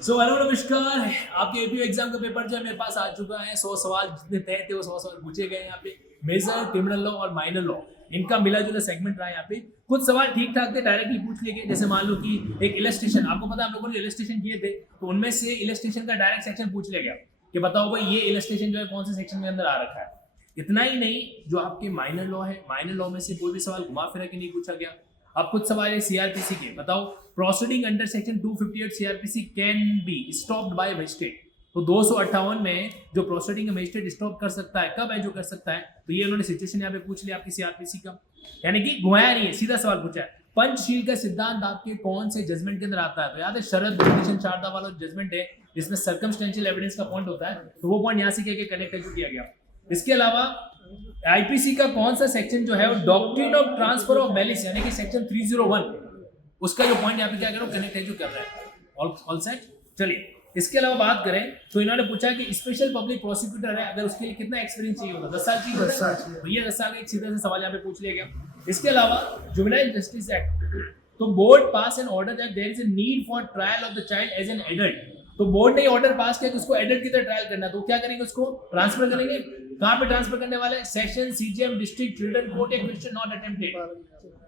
So hello नमस्कार। आपके APU exam का पेपर जो है मेरे पास आ चुका है। 100 सवाल जितने तय थे वो 100 सवाल पूछे गए। यहाँ पे मेजर, क्रिमिनल लॉ और माइनर लॉ इनका मिला जुला सेगमेंट रहा। यहाँ पे कुछ सवाल ठीक ठाक थे, डायरेक्टली पूछ लिए गए। जैसे मान लो कि एक इलस्ट्रेशन, आपको पता है हम लोगों ने इलस्ट्रेशन किए थे, तो उनमें से इलस्ट्रेशन का डायरेक्ट सेक्शन पूछ लिया गया कि बताओ भाई ये इलस्ट्रेशन जो है कौन से सेक्शन में अंदर आ रखा है। इतना ही नहीं, जो आपके माइनर लॉ है, माइनर लॉ में से कोई भी सवाल घुमा फिरा के नहीं पूछा गया। अब कुछ सवाल है सीआरपीसी के, बताओ proceeding under section 258 CrPC can be stopped bye magistrate. तो 258 में जो प्रोसीडिंग मजिस्ट्रेट स्टॉप कर सकता है, कब है जो कर सकता है, तो ये उन्होंने सिचुएशन यहाँ पे पूछ लिया आपकी सीआरपीसी का। यानी कि घुमाया नहीं है, सीधा सवाल पूछा है। पंचशील का सिद्धांत आपके कौन से जजमेंट के अंदर आता है? तो याद है शरद भूषण शारदा वाला जजमेंट है जिसमें सर्कमस्टेंशियल एविडेंस का पॉइंट होता है, तो वो पॉइंट यहाँ से क्या कनेक्ट किया गया। इसके अलावा आईपीसी का कौन सा सेक्शन जो है वो doctrine of transfer of malice यानी कि सेक्शन 301, उसका जो पॉइंट यहाँ पे क्या कर रहा है, कनेक्ट है जो कर रहा है। All set. चलिए इसके अलावा बात करें तो इन्होंने पूछा कि स्पेशल पब्लिक प्रोसिक्यूटर है, अगर उसके लिए कितना एक्सपीरियंस चाहिए होता है? 10 साल चाहिए। 10 साल भैया 10 साल का एक सीधा सा सवाल यहाँ पे पूछ लिया गया। इसके अलावा जुवेनाइल जस्टिस एक्ट, तो board pass an order that there is a need for trial of the child as an adult. तो बोर्ड ने ऑर्डर पास किया कि उसको एडल्ट की तरह ट्रायल करना है, तो क्या करेंगे, उसको ट्रांसफर करेंगे। कहां पे ट्रांसफर करने वाले? Session CJM district children court या question not attempted,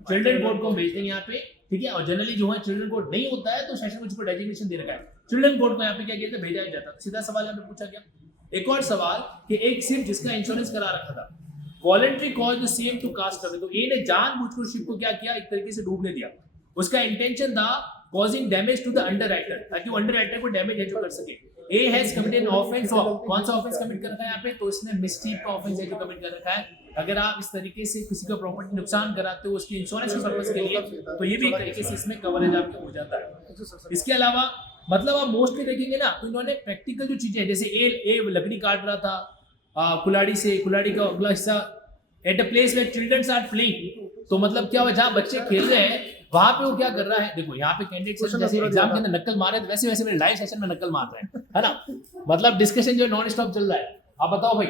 children court को भेज देंगे यहाँ पे, ठीक है। और जनरली जो है चिल्ड्रन कोर्ट नहीं होता है तो सेशन को जिसको डेजिग्नेशन दे रखा है चिल्ड्रन कोर्ट को यहाँ पे क्या किया था, भेजा जाता है। सीधा सवाल यहाँ पे पूछा गया। एक और सवाल कि एक शिप जिसका इंश्योरेंस करा रखा था, voluntary cause the same to cast away, तो ए ने जानबूझकर शिप को क्या किया, एक तरीके से डूबने दिया। उसका इंटेंशन था causing damage to the underwriter, ताकि वो अंडरराइटर को डैमेज है जो कर सके। A has committed an offense, कौन सा ऑफेंस कमिट कर रखा है यहाँ पे, तो इसने मिसचीफ का ऑफेंस है जो कमिट कर रखा है। अगर आप इस तरीके से किसी का प्रॉपर्टी नुकसान कराते हो उसकी इंश्योरेंस के पर्पस के लिए, तो ये भी एक तरीके से इसमें कवरेज आपके हो जाता है। इसके अलावा मतलब आप मोस्टली देखेंगे ना, तो इन्होंने प्रैक्टिकल जो चीजें, जैसे ए लकड़ी काट रहा था कुल्हाड़ी से, कुल्हाड़ी का अगला हिस्सा at a place where childrens are playing, तो मतलब क्या हुआ, जहाँ बच्चे खेल रहे हैं वहां पे वो क्या कर रहा है। देखो यहाँ पे कैंडिडेट जैसे एग्जाम के अंदर नकल मार रहे थे, वैसे वैसे मेरे लाइव सेशन में नकल मार रहे हैं, है ना। मतलब डिस्कशन जो नॉन स्टॉप चल रहा है। आप बताओ भाई,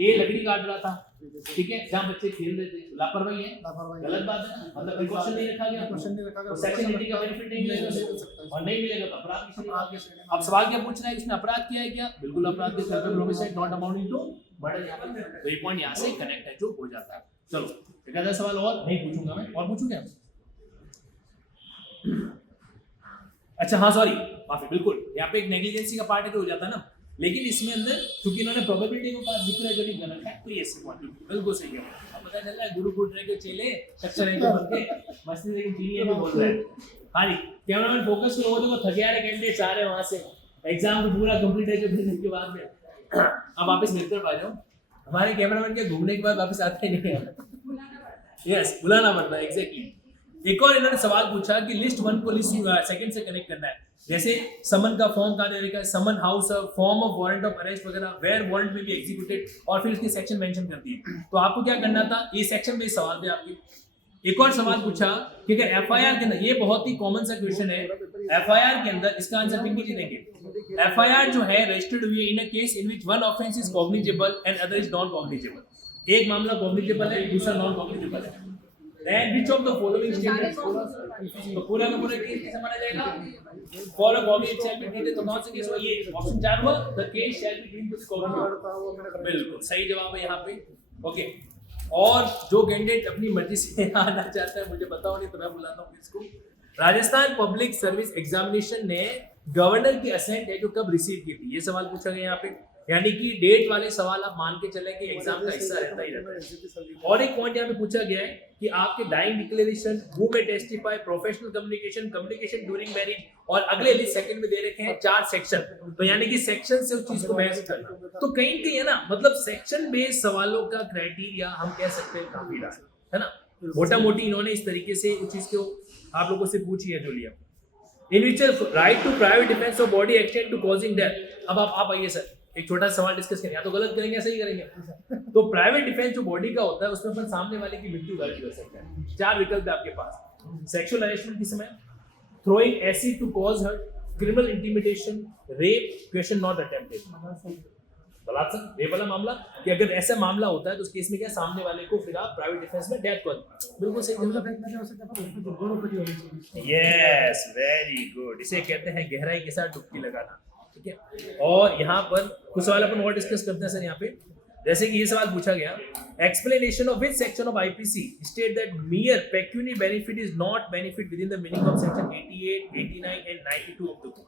ये लकड़ी काट रहा था, ठीक है, जहाँ बच्चे खेल रहे थे, लापरवाही है, गलत बात है। मतलब प्रिकॉशन नहीं रखा गया, सेक्शन 80 का बेनिफिट नहीं मिलेगा और नहीं मिलेगा तो अपराध की श्रेणी। अब सवाल क्या पूछ रहा है, इसने अपराध किया है क्या? बिल्कुल अपराध के कर्तव्य homicide not amounting to murder, यहाँ पर तो ये पॉइंट यहाँ से कनेक्ट है जो हो जाता है। चलो एक आधा सवाल और नहीं पूछूंगा मैं, और पूछूंगा। अच्छा हाँ सॉरी, माफी, बिल्कुल यहाँ पे एक नेग्लिजेंसी का पार्ट है तो हो जाता है ना, लेकिन इसमें अंदर क्योंकि इन्होंने प्रोबेबिलिटी को पास दिख रहा है जो नहीं गलत है, तो ये बिल्कुल सही है। अब पता चल रहा है गुरु गुड रहे के चेले सच्चा रहे के बनके मस्ती, लेकिन चीनी भी बोल रहा है। हाँ जी, कैमरामैन फोकस करो, वो देखो थके आ रहे कैंडिडेट्स आ रहे हैं वहां से, एग्जाम तो पूरा कंप्लीट है जो फिर के बाद में अब वापस मिलकर आ जाओ। हमारे कैमरामैन के घूमने के बाद वापस आते ही नहीं है। यस, बुलाना पड़ता है, एग्जैक्टली। एक और इन्होंने सवाल पूछा कि लिस्ट 1 को लिस्ट 2 से कनेक्ट करना है। जैसे समन का फॉर्म कहाँ दे रखा है, summon house, form of warrant of arrest वगैरह, वेयर वारंट में भी एग्जीक्यूटेड, और फिर उसके सेक्शन मेंशन कर दिए। तो आपको क्या करना था, ये सेक्शन में सवाल थे आपके। एक और सवाल पूछा कि अगर एफआईआर के अंदर, ये बहुत ही कॉमन सा क्वेश्चन है, एफआईआर के अंदर इसका आंसर पिंकी जी देंगे। एफआईआर जो है रजिस्टर्ड हुई है in a case in which one offence is cognizable and other is non cognizable. एक मामला कॉग्निजेबल है, दूसरा नॉन कॉग्निजेबल है। Then which of the following statements, तो पूरा का पूरा केस कैसे माना जाएगा? Follow cognizable shall be treated, तो कौन सा केस हुआ, ये ऑप्शन 4 हुआ, the case shall be treated with cognizable. बिल्कुल सही जवाब है यहाँ पे। ओके, और जो कैंडिडेट अपनी मर्जी से आना चाहता है मुझे बताओ, नहीं तो मैं बुलाता हूँ किसको। राजस्थान पब्लिक सर्विस एग्जामिनेशन ने गवर्नर की असेंट है जो कब रिसीव की थी, ये सवाल पूछा गया यहाँ पे। यानी कि डेट वाले सवाल आप मान के चले कि एग्जाम का हिस्सा रहता ही रहता है। और एक पॉइंट यहाँ पे पूछा गया है कि आपके डाइंग डिक्लेरेशन, हु में testify, professional communication, communication during marriage, और अगले लिस्ट सेकंड में दे रखे हैं 4 सेक्शन। तो यानी कि सेक्शन से उस चीज को मैच करना, तो कहीं कहीं है ना, मतलब सेक्शन बेस्ड सवालों का क्राइटेरिया हम कह सकते हैं काफी रहा है ना। मोटा मोटी इन्होंने इस तरीके से उस चीज को आप लोगों से पूछी है जो लिया। In which right to private defence of body extend to causing death. अब आप आइए सर, एक छोटा सवाल डिस्कस करें, या तो गलत करेंगे या सही करेंगे। तो प्राइवेट डिफेंस जो बॉडी का होता है उसमें अपन सामने वाले की मृत्यु दर्ज कर सकते हैं। 4 विकल्प है आपके पास, सेक्सुअल हरेसमेंट किस समय, throwing acid to cause hurt, criminal intimidation, rape, question not attempted. बलात्संग, रेप वाला मामला, कि अगर ऐसा मामला होता है तो उस केस में क्या सामने वाले को फिर आप प्राइवेट डिफेंस में डेथ कर, बिल्कुल सही जवाब। यस, वेरी गुड, इसे कहते हैं गहराई के साथ डुबकी लगाना, ठीक है। और यहाँ पर कुछ सवाल अपन और डिस्कस करते हैं सर यहाँ पे, जैसे कि ये सवाल पूछा गया, explanation of which section of IPC state that mere pecuniary benefit is not benefit within the meaning of section 88, 89 and 92 of the code.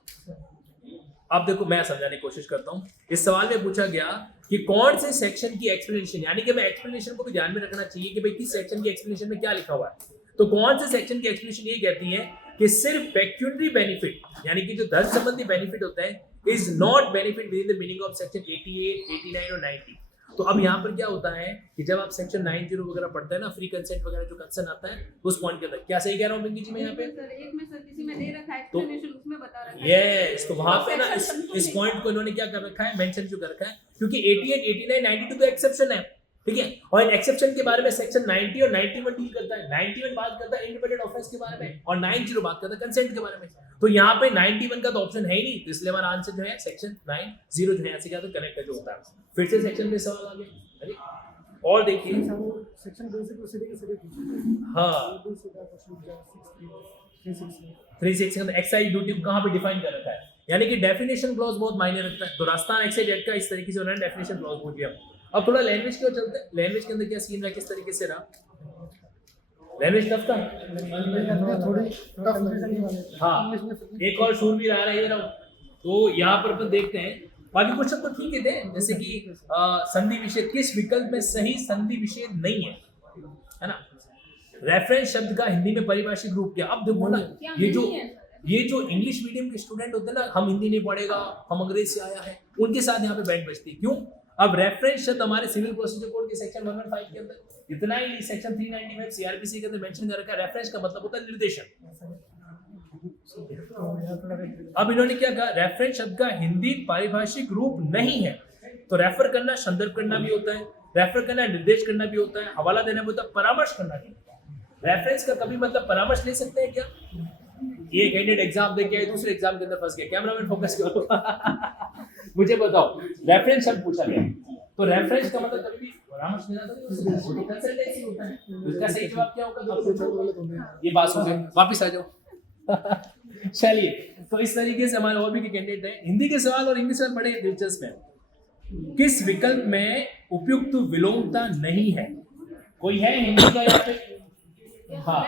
अब देखो मैं समझाने की कोशिश करता हूँ, इस सवाल में पूछा गया कि कौन से सेक्शन की एक्सप्लेनेशन, यानी कि मैं एक्सप्लेनेशन को भी ध्यान में रखना चाहिए कि भाई किस सेक्शन की एक्सप्लेनेशन में क्या लिखा हुआ है, तो कौन से सेक्शन की एक्सप्लेनेशन ये कहती है कि सिर्फ पेक्यूनरी बेनिफिट, यानी कि जो धन संबंधी बेनिफिट होता है, is not benefit within the meaning of section 88, 89 और 90। तो अब यहाँ पर क्या होता है कि जब आप सेक्शन 90 वगैरह पढ़ते हैं ना, फ्री कंसेंट वगैरह जो कंसर्न आता है उस पॉइंट के अंदर, क्या सही कह रहा हूँ पिंकी जी मैं यहाँ पे? सर एक में सर किसी में दे रखा है एक्सप्लेनेशन, उसमें बता रखा है। यस, तो वहां पे ना इस पॉइंट को इन्होंने क्या कर रखा है, मेंशन जो कर रखा है, क्योंकि 88, 89, 92 तो एक्सेप्शन है, ठीक है। और एक्सेप्शन के बारे में सेक्शन 90 और 91 डील करता है। 91 बात करता है इंडिपेंडेंट ऑफेंस के बारे में और 90 बात करता है कंसेंट के बारे में। तो यहाँ पे 91 का तो ऑप्शन है ही नहीं, तो इसलिए हमारा आंसर जो है सेक्शन 90 जो है, ऐसे क्या तो कनेक्ट जो होता है। फिर से सेक्शन में सवाल आ गया, अरे और देखिए सेक्शन बेसिक उसी के सीधे हाँ 36 का एक्साइज ड्यूटी को कहाँ पे डिफाइन कर रखा है, यानी कि डेफिनेशन क्लॉज बहुत मायने रखता है। तो राजस्थान एक्साइज एक्ट का इस तरीके से उन्होंने डेफिनेशन क्लॉज बोल दिया। अब थोड़ा लैंग्वेज की ओर चलते हैं, लैंग्वेज के अंदर क्या सीन रहा, किस तरीके से रहा, लैंग्वेज टफ था, थोड़ी हाँ एक और शूरवीर आ रहा है ये रहा। तो यहाँ पर अपन देखते हैं, बाकी क्वेश्चन तो ठीक है थे, जैसे कि संधि विच्छेद किस विकल्प में सही संधि विच्छेद नहीं है ना। रेफरेंस शब्द का हिंदी में परिभाषित रूप क्या? अब देखो ना, ये जो इंग्लिश मीडियम के स्टूडेंट होते हैं ना, हम हिंदी नहीं पढ़ेगा, हम अंग्रेज से आया है, उनके साथ यहाँ पे बैंड बजती है। क्यों? अब रेफरेंस शब्द हमारे सिविल प्रोसीजर कोड के सेक्शन 115 के अंदर इतना ही, सेक्शन 395 सीआरपीसी के अंदर मेंशन कर रखा है। रेफरेंस का मतलब होता है निर्देशन। अब इन्होंने क्या कहा, रेफरेंस शब्द का हिंदी पारिभाषिक रूप नहीं है। तो रेफर करना संदर्भ करना भी होता है, रेफर करना निर्देश करना भी होता है, हवाला देना भी होता है, परामर्श करना भी होता है। रेफरेंस का कभी मतलब परामर्श ले सकते हैं क्या? ये कैंडिडेट एग्जाम दे के आए, दूसरे एग्जाम के अंदर फंस गया, कैमरामैन फोकस करो मुझे बताओ, रेफरेंस शब्द पूछा गया, तो रेफरेंस का मतलब कभी भी परामर्श लेना तो कंसल्टेंसी होता है। इसका सही जवाब क्या होगा? ये बात सुन, वापस आ जाओ चलिए, तो इस तरीके से हमारे और भी के कैंडिडेट हैं। हिंदी के सवाल और इंग्लिश सवाल बड़े दिलचस्प हैं। किस विकल्प में उपयुक्त विलोमता नहीं है? कोई है हिंदी का यहाँ पे? हाँ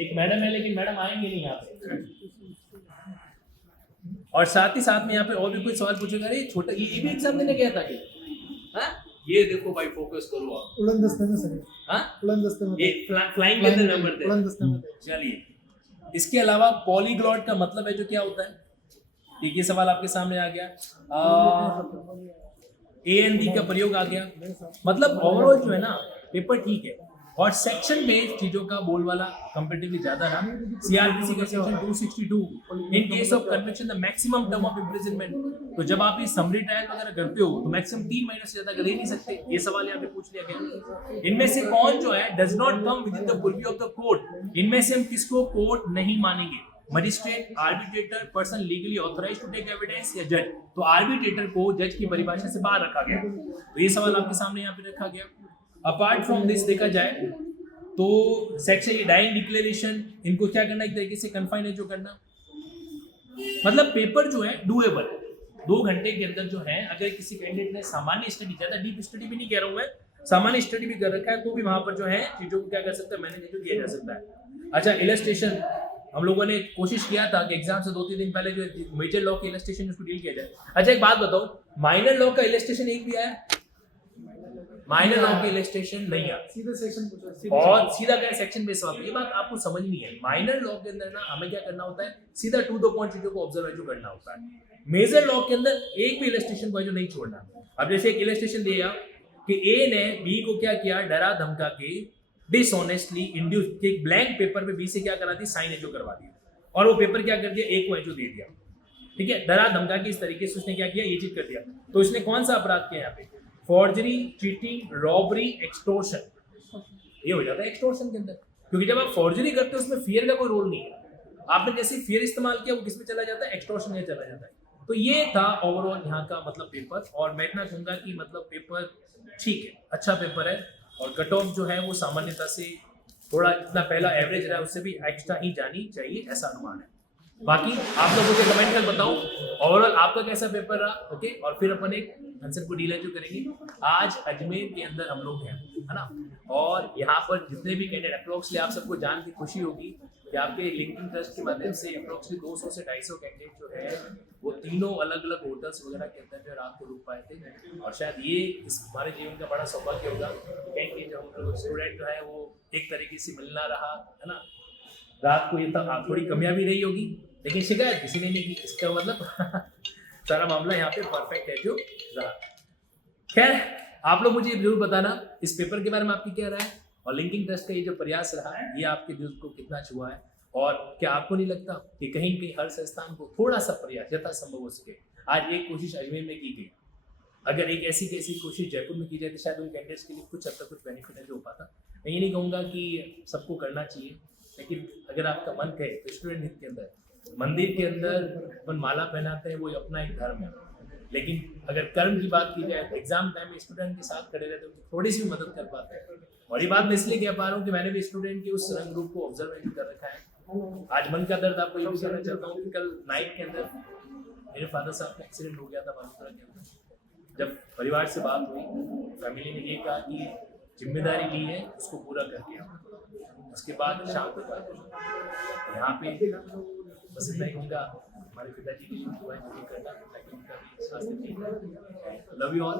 एक मैडम है, लेकिन मैडम आएंगे नहीं यहाँ पे। और साथ ही साथ में यहाँ पे और भी कुछ सवाल पूछेगा। अरे छोटा ये भी एग्जाम देने गया था कि हाँ? ये देखो भाई, फोकस करो आप। उड़न दस्ते में सर, हाँ उड़न दस्ते में, ये फ्लाइंग के अंदर नंबर थे। उड़न दस्ते में। चलिए, इसके अलावा पॉलीग्लॉट का मतलब है जो क्या होता है, ठीक, ये सवाल आपके सामने आ गया। AND का प्रयोग आ गया। मतलब ओवरऑल जो है ना पेपर ठीक है, और सेक्शन बेस्ड चीजों का बोलबाला कंपैरेटिवली ज्यादा रहा। सीआरपीसी का section 262 in case of conviction the maximum term of imprisonment. तो जब आप ये समरी ट्रायल वगैरह करते हो तो मैक्सिमम 3 महीने से ज्यादा कर ही नहीं सकते। ये सवाल यहाँ पे पूछ लिया गया। इनमें से कौन जो है does not come within the purview of the court? इनमें से हम किसको कोर्ट नहीं मानेंगे? Magistrate, arbitrator, person legally authorised to take evidence या जज। तो आर्बिट्रेटर को जज की परिभाषा से बाहर रखा गया। तो ये सवाल आपके सामने यहाँ पे रखा गया। अपार्ट फ्रॉम दिस देखा जाए तो सेक्शन ये डाइंग डिक्लेरेशन, इनको क्या करना, एक तरीके से कन्फाइन है जो करना। मतलब पेपर जो है डूएबल, 2 घंटे के अंदर जो है, अगर किसी कैंडिडेट ने सामान्य स्टडी, ज्यादा डीप स्टडी भी नहीं कह रहा हूं मैं, सामान्य स्टडी भी कर रखा है, तो भी वहां पर जो है चीजों को क्या कर सकता है, मैनेज जो किया जा सकता है। अच्छा, इलस्ट्रेशन हम लोगों ने कोशिश किया था कि एग्जाम से 2-3 दिन पहले जो मेजर लॉ के इलस्ट्रेशन उसको डील किया जाए। अच्छा एक बात बताओ, माइनर लॉ का इलस्ट्रेशन एक भी आया? माइनर लॉ के इलस्ट्रेशन नहीं आया, सीधे सेक्शन पूछो, और सीधा क्या सेक्शन बेस होता है। ये बात आपको समझनी है। माइनर लॉ के अंदर ना हमें क्या करना होता है, सीधा टू द पॉइंट चीजों को ऑब्जर्व करना होता है। मेजर लॉ के अंदर एक भी इलस्ट्रेशन को जो नहीं छोड़ना। अब जैसे एक इलस्ट्रेशन दिया कि ए ने बी को क्या किया, डरा धमका के डिसऑनेस्टली इंड्यूस के ब्लैंक पेपर पे बी से क्या करा दी, साइन एजो करवा दिया, और वो पेपर क्या कर दिया, ए को एजो दे दिया। ठीक है, डरा धमका के इस तरीके से उसने क्या किया, ये चीज कर दिया। तो इसने कौन सा अपराध किया यहाँ पे? Forgery, cheating, robbery, extortion. ये हो जाता है एक्सटोर्शन के अंदर, क्योंकि जब आप फॉर्जरी करते हो उसमें फियर का कोई रोल नहीं है। आपने जैसे फियर इस्तेमाल किया वो किस में चला जाता है, एक्सटोर्शन में चला जाता है। तो ये था ओवरऑल यहाँ का मतलब पेपर, और मैं इतना कहूँगा कि मतलब पेपर ठीक है, अच्छा पेपर है, और कट ऑफ जो है वो सामान्यता से थोड़ा इतना पहला एवरेज रहा है उससे भी एक्स्ट्रा ही जानी चाहिए, ऐसा अनुमान है। बाकी आप लोग मुझे कमेंट कर बताओ ओवरऑल आपका कैसा पेपर रहा, ओके। और फिर अपन एक आंसर को डील जो करेंगे। आज अजमेर के अंदर हम लोग हैं, है ना, और यहाँ पर जितने भी कैंडिडेट अप्रोक्सली आप सबको जान के खुशी होगी कि आपके लिंक्डइन ट्रस्ट के माध्यम से अप्रोक्सली 200 से 250 कैंडिडेट जो है वो तीनों अलग अलग होटल्स वगैरह के अंदर जो है रात को रुक पाए थे, और शायद ये इस हमारे जीवन का बड़ा सौभाग्य होगा, क्योंकि जो हम लोग स्टूडेंट जो है वो एक तरीके से मिलना रहा, है ना। रात को ये तक थोड़ी कमियां भी रही होगी, लेकिन शिकायत किसी ने नहीं की, इसका मतलब सारा मामला यहाँ पे परफेक्ट है जो रहा। खैर आप लोग मुझे जरूर बताना इस पेपर के बारे में आपकी क्या राय है, और लिंकिंग टेस्ट का ये जो प्रयास रहा है ये आपके दिल को कितना छुआ है, और क्या आपको नहीं लगता कि कहीं न कहीं हर संस्थान को थोड़ा सा प्रयास यथासंभव हो सके। आज एक कोशिश अजमेर में की गई, अगर एक ऐसी कैसी कोशिश जयपुर में की जाए तो शायद उन कैंडिडेट्स के लिए कुछ हद तक कुछ बेनिफिट हो पाता। मैं ये नहीं कहूँगा कि सबको करना चाहिए, लेकिन अगर आपका मन कहे तो स्टूडेंट हित के अंदर मंदिर के अंदर अपन माला पहनाते हैं, वो अपना एक धर्म है, लेकिन अगर कर्म की बात की जाए तो एग्जाम टाइम में स्टूडेंट के साथ खड़े रहते हैं, थोड़ी सी मदद कर पाते हैं। और ये बात मैं इसलिए कह पा रहा हूँ कि मैंने भी स्टूडेंट के उस रंग रूप को ऑब्जर्व कर रखा है। आज मन का दर्द आपको ये भी कहना चाहता हूँ कि कल नाइट के अंदर मेरे फादर साहब का एक्सीडेंट हो गया था बालूपुरा के अंदर। जब परिवार से बात हुई, फैमिली ने ये कहा कि जिम्मेदारी ली है उसको पूरा करके आओ। उसके बाद शाम को यहाँ पे बस इतना ही होगा, हमारे पिताजी के लिए दुआएं करना ताकि उनका भी स्वास्थ्य ठीक रहे। Love you all.